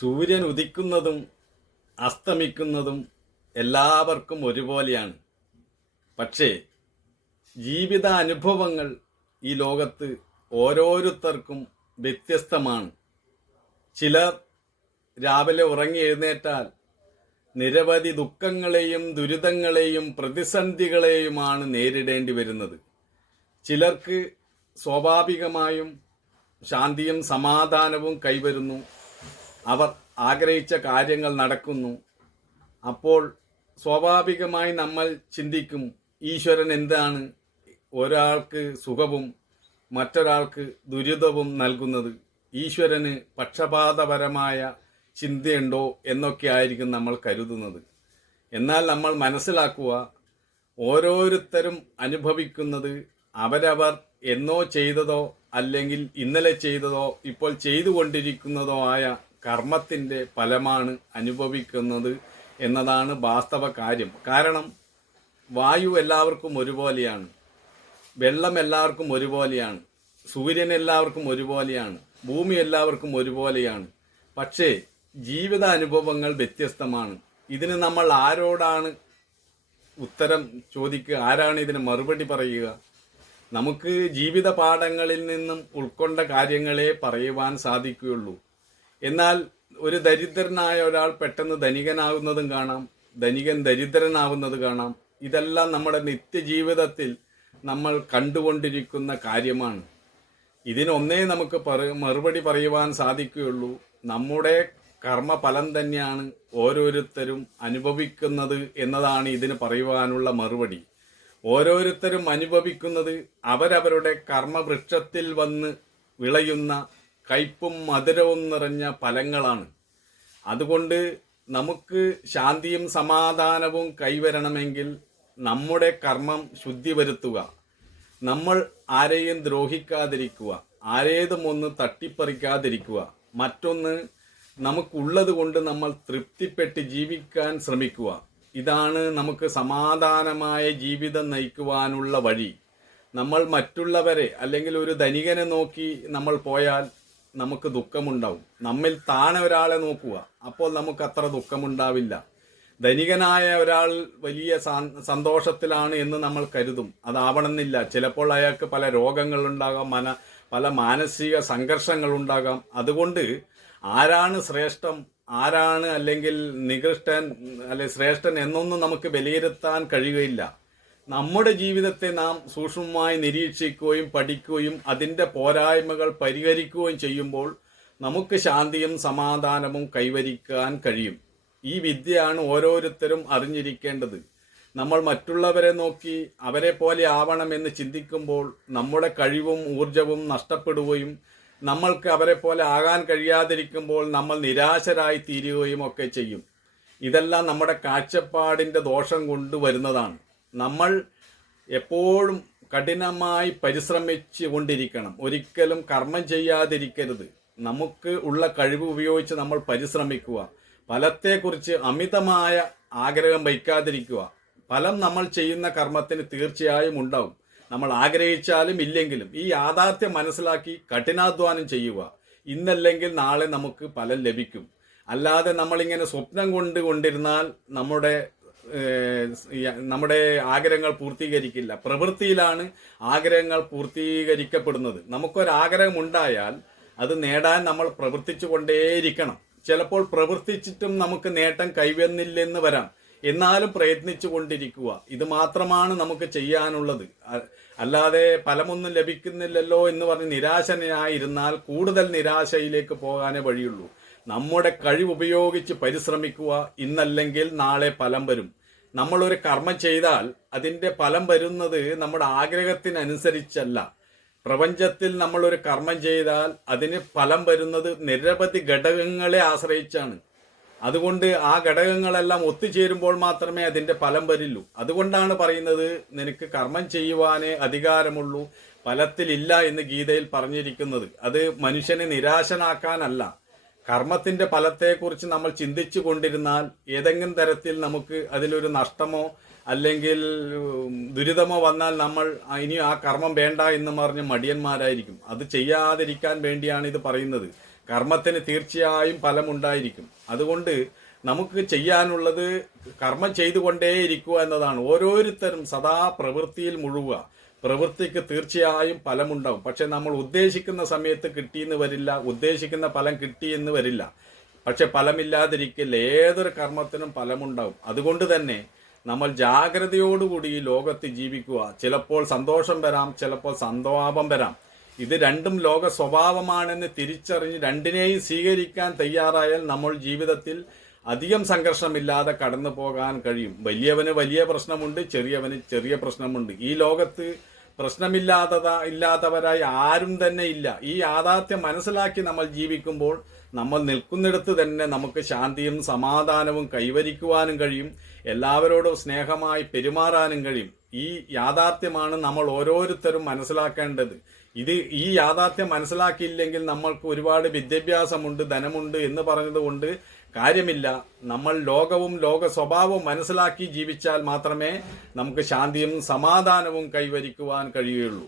സൂര്യൻ ഉദിക്കുന്നതും അസ്തമിക്കുന്നതും എല്ലാവർക്കും ഒരുപോലെയാണ്. പക്ഷേ ജീവിത അനുഭവങ്ങൾ ഈ ലോകത്ത് ഓരോരുത്തർക്കും വ്യത്യസ്തമാണ്. ചിലർ രാവിലെ ഉറങ്ങി എഴുന്നേറ്റാൽ നിരവധി ദുഃഖങ്ങളെയും ദുരിതങ്ങളെയും പ്രതിസന്ധികളെയുമാണ് നേരിടേണ്ടി വരുന്നത്. ചിലർക്ക് സ്വാഭാവികമായും ശാന്തിയും സമാധാനവും കൈവരുന്നു. അവർ ആഗ്രഹിച്ച കാര്യങ്ങൾ നടക്കുന്നു. അപ്പോൾ സ്വാഭാവികമായി നമ്മൾ ചിന്തിക്കും, ഈശ്വരൻ എന്താണ് ഒരാൾക്ക് സുഖവും മറ്റൊരാൾക്ക് ദുരിതവും നൽകുന്നത്? ഈശ്വരന് പക്ഷപാതപരമായ ചിന്തയുണ്ടോ എന്നൊക്കെ ആയിരിക്കും നമ്മൾ കരുതുന്നത്. എന്നാൽ നമ്മൾ മനസ്സിലാക്കുക, ഓരോരുത്തരും അനുഭവിക്കുന്നത് അവരവർ എന്നോ ചെയ്തതോ അല്ലെങ്കിൽ ഇന്നലെ ചെയ്തതോ ഇപ്പോൾ ചെയ്തുകൊണ്ടിരിക്കുന്നതോ ആയ കർമ്മത്തിൻ്റെ ഫലമാണ് അനുഭവിക്കുന്നത് എന്നതാണ് വാസ്തവ കാര്യം. കാരണം വായു എല്ലാവർക്കും ഒരുപോലെയാണ്, വെള്ളം എല്ലാവർക്കും ഒരുപോലെയാണ്, സൂര്യൻ എല്ലാവർക്കും ഒരുപോലെയാണ്, ഭൂമി എല്ലാവർക്കും ഒരുപോലെയാണ്. പക്ഷേ ജീവിത അനുഭവങ്ങൾ വ്യത്യസ്തമാണ്. ഇതിന് നമ്മൾ ആരോടാണ് ഉത്തരം ചോദിക്കുക? ആരാണ് ഇതിന് മറുപടി പറയുക? നമുക്ക് ജീവിത പാഠങ്ങളിൽ നിന്നും ഉൾക്കൊണ്ട കാര്യങ്ങളെ പറയുവാൻ സാധിക്കുകയുള്ളൂ. എന്നാൽ ഒരു ദരിദ്രനായ ഒരാൾ പെട്ടെന്ന് ധനികനാകുന്നതും കാണാം, ധനികൻ ദരിദ്രനാവുന്നത് കാണാം. ഇതെല്ലാം നമ്മുടെ നിത്യജീവിതത്തിൽ നമ്മൾ കണ്ടുകൊണ്ടിരിക്കുന്ന കാര്യമാണ്. ഇതിനൊന്നേ നമുക്ക് മറുപടി പറയുവാൻ സാധിക്കുകയുള്ളൂ, നമ്മുടെ കർമ്മഫലം തന്നെയാണ് ഓരോരുത്തരും അനുഭവിക്കുന്നത് എന്നതാണ് ഇതിന് പറയുവാനുള്ള മറുപടി. ഓരോരുത്തരും അനുഭവിക്കുന്നത് അവരവരുടെ കർമ്മവൃക്ഷത്തിൽ വന്ന് വിളയുന്ന കയ്പും മധുരവും നിറഞ്ഞ ഫലങ്ങളാണ്. അതുകൊണ്ട് നമുക്ക് ശാന്തിയും സമാധാനവും കൈവരണമെങ്കിൽ നമ്മുടെ കർമ്മം ശുദ്ധി വരുത്തുക, നമ്മൾ ആരെയും ദ്രോഹിക്കാതിരിക്കുക, ആരേതും ഒന്ന് തട്ടിപ്പറിക്കാതിരിക്കുക, മറ്റൊന്ന് നമുക്കുള്ളത് കൊണ്ട് നമ്മൾ തൃപ്തിപ്പെട്ട് ജീവിക്കാൻ ശ്രമിക്കുക. ഇതാണ് നമുക്ക് സമാധാനമായ ജീവിതം നയിക്കുവാനുള്ള വഴി. നമ്മൾ മറ്റുള്ളവരെ അല്ലെങ്കിൽ ഒരു ധനികനെ നോക്കി നമ്മൾ പോയാൽ നമുക്ക് ദുഃഖമുണ്ടാവും. നമ്മിൽ താഴെ ഒരാളെ നോക്കുക, അപ്പോൾ നമുക്ക് അത്ര ദുഃഖമുണ്ടാവില്ല. ധനികനായ ഒരാൾ വലിയ സന്തോഷത്തിലാണ് എന്ന് നമ്മൾ കരുതും, അതാവണമെന്നില്ല. ചിലപ്പോൾ അയാൾക്ക് പല രോഗങ്ങളുണ്ടാകാം, പല മാനസിക സംഘർഷങ്ങളുണ്ടാകാം. അതുകൊണ്ട് ആരാണ് ശ്രേഷ്ഠം, ആരാണ് അല്ലെങ്കിൽ നികൃഷ്ടൻ അല്ലെ ശ്രേഷ്ഠൻ എന്നൊന്നും നമുക്ക് വിലയിരുത്താൻ കഴിയുകയില്ല. നമ്മുടെ ജീവിതത്തെ നാം സൂക്ഷ്മമായി നിരീക്ഷിക്കുകയും പഠിക്കുകയും അതിൻ്റെ പോരായ്മകൾ പരിഹരിക്കുകയും ചെയ്യുമ്പോൾ നമുക്ക് ശാന്തിയും സമാധാനവും കൈവരിക്കാൻ കഴിയും. ഈ വിദ്യയാണ് ഓരോരുത്തരും അറിഞ്ഞിരിക്കേണ്ടത്. നമ്മൾ മറ്റുള്ളവരെ നോക്കി അവരെ പോലെ ആവണമെന്ന് ചിന്തിക്കുമ്പോൾ നമ്മുടെ കഴിവും ഊർജവും നഷ്ടപ്പെടുകയും നമ്മൾക്ക് അവരെ പോലെ ആകാൻ കഴിയാതിരിക്കുമ്പോൾ നമ്മൾ നിരാശരായി തീരുകയും ഒക്കെ ചെയ്യും. ഇതെല്ലാം നമ്മുടെ കാഴ്ചപ്പാടിൻ്റെ ദോഷം കൊണ്ടുവരുന്നതാണ്. നമ്മൾ എപ്പോഴും കഠിനമായി പരിശ്രമിച്ചു കൊണ്ടിരിക്കണം, ഒരിക്കലും കർമ്മം ചെയ്യാതിരിക്കരുത്. നമുക്ക് ഉള്ള കഴിവ് ഉപയോഗിച്ച് നമ്മൾ പരിശ്രമിക്കുക, ഫലത്തെക്കുറിച്ച് അമിതമായ ആഗ്രഹം വയ്ക്കാതിരിക്കുക. ഫലം നമ്മൾ ചെയ്യുന്ന കർമ്മത്തിന് തീർച്ചയായും ഉണ്ടാവും, നമ്മൾ ആഗ്രഹിച്ചാലും ഇല്ലെങ്കിലും. ഈ യാഥാർത്ഥ്യം മനസ്സിലാക്കി കഠിനാധ്വാനം ചെയ്യുക. ഇന്നല്ലെങ്കിൽ നാളെ നമുക്ക് ഫലം ലഭിക്കും. അല്ലാതെ നമ്മളിങ്ങനെ സ്വപ്നം കൊണ്ടിരുന്നാൽ നമ്മുടെ ആഗ്രഹങ്ങൾ പൂർത്തീകരിക്കില്ല. പ്രവൃത്തിയിലാണ് ആഗ്രഹങ്ങൾ പൂർത്തീകരിക്കപ്പെടുന്നത്. നമുക്കൊരാഗ്രഹം ഉണ്ടായാൽ അത് നേടാൻ നമ്മൾ പ്രവർത്തിച്ചു കൊണ്ടേയിരിക്കണം. ചിലപ്പോൾ പ്രവർത്തിച്ചിട്ടും നമുക്ക് നേട്ടം കൈവന്നില്ലെന്ന് വരാം, എന്നാലും പ്രയത്നിച്ചു കൊണ്ടിരിക്കുക. ഇത് മാത്രമാണ് നമുക്ക് ചെയ്യാനുള്ളത്. അല്ലാതെ ഫലമൊന്നും ലഭിക്കുന്നില്ലല്ലോ എന്ന് പറഞ്ഞ് നിരാശനായിരുന്നാൽ കൂടുതൽ നിരാശയിലേക്ക് പോകാനേ വഴിയുള്ളൂ. നമ്മുടെ കഴിവ് ഉപയോഗിച്ച് പരിശ്രമിക്കുക. ഇന്നല്ലെങ്കിൽ നാളെ ഫലം വരും. നമ്മളൊരു കർമ്മം ചെയ്താൽ അതിൻ്റെ ഫലം വരുന്നത് നമ്മുടെ ആഗ്രഹത്തിനനുസരിച്ചല്ല. പ്രപഞ്ചത്തിൽ നമ്മളൊരു കർമ്മം ചെയ്താൽ അതിന് ഫലം വരുന്നത് നിരവധി ഘടകങ്ങളെ ആശ്രയിച്ചാണ്. അതുകൊണ്ട് ആ ഘടകങ്ങളെല്ലാം ഒത്തുചേരുമ്പോൾ മാത്രമേ അതിൻ്റെ ഫലം വരില്ലൂ. അതുകൊണ്ടാണ് പറയുന്നത്, നിനക്ക് കർമ്മം ചെയ്യുവാനേ അധികാരമുള്ളൂ, ഫലത്തിലില്ല എന്ന് ഗീതയിൽ പറഞ്ഞിരിക്കുന്നത്. അത് മനുഷ്യനെ നിരാശനാക്കാനല്ല. കർമ്മത്തിൻ്റെ ഫലത്തെക്കുറിച്ച് നമ്മൾ ചിന്തിച്ചു കൊണ്ടിരുന്നാൽ ഏതെങ്കിലും തരത്തിൽ നമുക്ക് അതിലൊരു നഷ്ടമോ അല്ലെങ്കിൽ ദുരിതമോ വന്നാൽ നമ്മൾ ഇനി ആ കർമ്മം വേണ്ട എന്ന് പറഞ്ഞ് മടിയന്മാരായിരിക്കും. അത് ചെയ്യാതിരിക്കാൻ വേണ്ടിയാണ് ഇത് പറയുന്നത്. കർമ്മത്തിന് തീർച്ചയായും ഫലമുണ്ടായിരിക്കും. അതുകൊണ്ട് നമുക്ക് ചെയ്യാനുള്ളത് കർമ്മം ചെയ്തുകൊണ്ടേയിരിക്കുക എന്നതാണ്. ഓരോരുത്തരും സദാ പ്രവൃത്തിയിൽ മുഴുകുക. പ്രവൃത്തിക്ക് തീർച്ചയായും ഫലമുണ്ടാവും. പക്ഷെ നമ്മൾ ഉദ്ദേശിക്കുന്ന സമയത്ത് കിട്ടിയെന്ന് വരില്ല, ഉദ്ദേശിക്കുന്ന ഫലം കിട്ടിയെന്ന് വരില്ല. പക്ഷെ ഫലമില്ലാതിരിക്കില്ല. ഏതൊരു കർമ്മത്തിനും ഫലമുണ്ടാവും. അതുകൊണ്ട് തന്നെ നമ്മൾ ജാഗ്രതയോടുകൂടി ഈ ലോകത്ത് ജീവിക്കുക. ചിലപ്പോൾ സന്തോഷം വരാം, ചിലപ്പോൾ സന്താപം വരാം. ഇത് രണ്ടും ലോക സ്വഭാവമാണെന്ന് തിരിച്ചറിഞ്ഞ് രണ്ടിനെയും സ്വീകരിക്കാൻ തയ്യാറായാൽ നമ്മൾ ജീവിതത്തിൽ അധികം സംഘർഷമില്ലാതെ കടന്നു പോകാൻ കഴിയും. വലിയവന് വലിയ പ്രശ്നമുണ്ട്, ചെറിയവന് ചെറിയ പ്രശ്നമുണ്ട്. ഈ ലോകത്ത് ഇല്ലാത്തവരായി ആരും തന്നെ ഇല്ല. ഈ യാഥാർത്ഥ്യം മനസ്സിലാക്കി നമ്മൾ ജീവിക്കുമ്പോൾ നമ്മൾ നിൽക്കുന്നിടത്ത് തന്നെ നമുക്ക് ശാന്തിയും സമാധാനവും കൈവരിക്കുവാനും കഴിയും. എല്ലാവരോടും സ്നേഹമായി പെരുമാറാനും കഴിയും. ഈ യാഥാർത്ഥ്യമാണ് നമ്മൾ ഓരോരുത്തരും മനസ്സിലാക്കേണ്ടത്. ഈ യാഥാർത്ഥ്യം മനസ്സിലാക്കിയില്ലെങ്കിൽ നമ്മൾക്ക് ഒരുപാട് വിദ്യാഭ്യാസമുണ്ട്, ധനമുണ്ട് എന്ന് പറഞ്ഞതുകൊണ്ട് കാര്യമില്ല. നമ്മൾ ലോകവും ലോക സ്വഭാവവും മനസ്സിലാക്കി ജീവിച്ചാൽ മാത്രമേ നമുക്ക് ശാന്തിയും സമാധാനവും കൈവരിക്കുവാൻ കഴിയുകയുള്ളൂ.